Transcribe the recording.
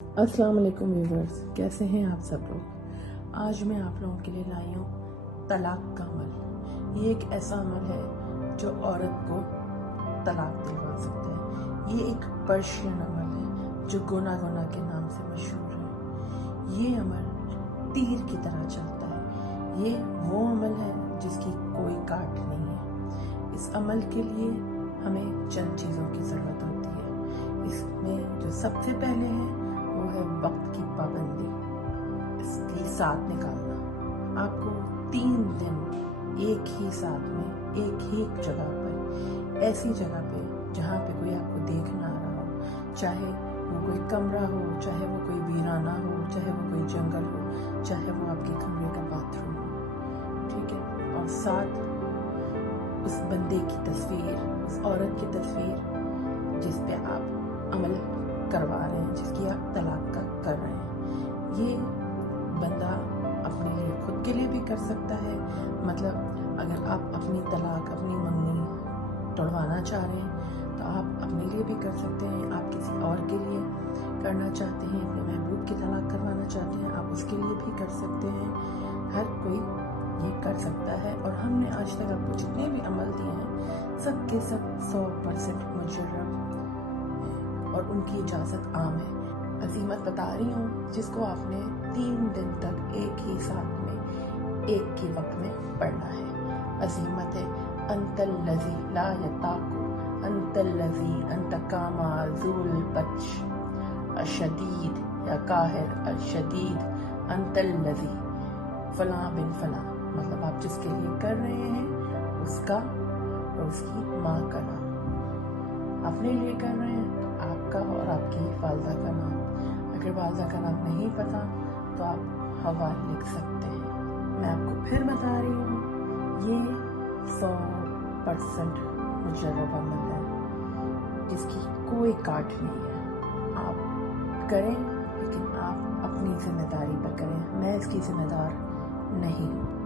अस्सलाम वालेकुम व्यूवर्स, कैसे हैं आप सब लोग। आज मैं आप लोगों के लिए लाई हूँ तलाक का अमल। ये एक ऐसा अमल है जो औरत को तलाक दिलवा सकता है। ये एक पर्शियन अमल है जो गोना गोना के नाम से मशहूर है। ये अमल तीर की तरह चलता है। ये वो अमल है जिसकी कोई काट नहीं है। इस अमल के लिए हमें चंद चीज़ों की ज़रूरत होती है। इसमें जो सबसे पहले है वो है वक्त की पाबंदी, इसकी साथ निकालना। आपको 3 दिन एक ही साथ में एक ही जगह पर, ऐसी जगह पे जहाँ पे कोई आपको देख ना रहा हो, चाहे वो कोई कमरा हो, चाहे वो कोई वीराना हो, चाहे वो कोई जंगल हो, चाहे वो आपके कमरे का बाथरूम हो, ठीक है। और साथ उस बंदे की तस्वीर, उस औरत की तस्वीर जिस पे आप अमल करवा रहे हैं, जिसकी आप तलाक का कर रहे हैं। ये बंदा अपने लिए, खुद के लिए भी कर सकता है। मतलब अगर आप अपनी तलाक, अपनी मंगनी तोड़वाना चाह रहे हैं तो आप अपने लिए भी कर सकते हैं। आप किसी और के लिए करना चाहते हैं, अपने महबूब की तलाक करवाना चाहते हैं, आप उसके लिए भी कर सकते हैं। हर कोई ये कर सकता है। और हमने आज तक आपको जितने भी अमल दिए हैं सब के सब 100% मुजर्रब और उनकी इजाज़त आम है। अजीमत बता रही हूँ, जिसको आपने 3 दिन तक एक ही साथ में एक ही वक्त में पढ़ना है। अजीमत है अंतल्लज़ी ला यताकु अंतल्लज़ी अंतकामा ज़ुल बच अशदीद या काहिर अशदीद अंतल्लज़ी फलां बिन फलां। मतलब आप जिसके लिए कर रहे हैं उसका और उसकी माँ का नाम, अपने लिए कर रहे हैं तो आपका और आपकी वालदा का नाम। अगर वालदा का नाम नहीं पता तो आप हवा लिख सकते हैं। मैं आपको फिर बता रही हूँ, ये 100% मुजर्रब अमल है जिसकी कोई काट नहीं है। आप करें, लेकिन आप अपनी जिम्मेदारी पर करें। मैं इसकी जिम्मेदार नहीं हूँ।